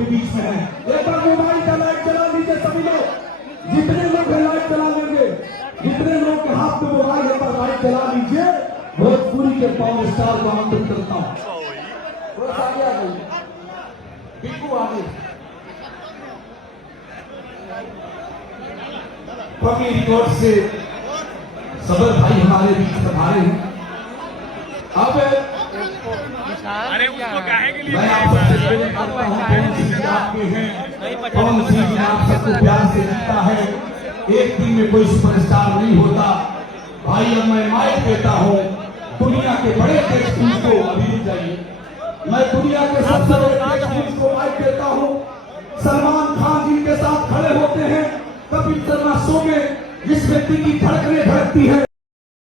भी बीच में है। एक बार मोबाइल का लाइट चला लीजिए सभी लोग, जितने लोग हैं लाइट चला लेंगे, जितने लोग के हाथ में मोबाइल है पर लाइट चला लीजिए। भोजपुरी के पावर स्टार को आमंत्रित करता हूँ। बिल्कुल आगे कॉपी रिकॉर्ड से सबर भाई हमारे बीच पधारे हैं। अब अरे उसको काहे के लिए मैं आप सबसे प्रेम करता हूँ, कौन सी चीज आपके हैं, कौन सी चीज आप सबको प्यार से जीता है। एक दिन में कोई सुपरस्टार नहीं होता भाई। अब मैं माइक देता हूँ दुनिया के बड़े टेक्सटाइल को, अभी रुक जाइए, मैं दुनिया के सबसे बड़े टेक्सटाइल को माइक देता हूँ। सलमान खान जी के साथ खड़े होते हैं कपिल शर्मा शो में, जिस व्यक्ति की धड़कनें धड़कती है।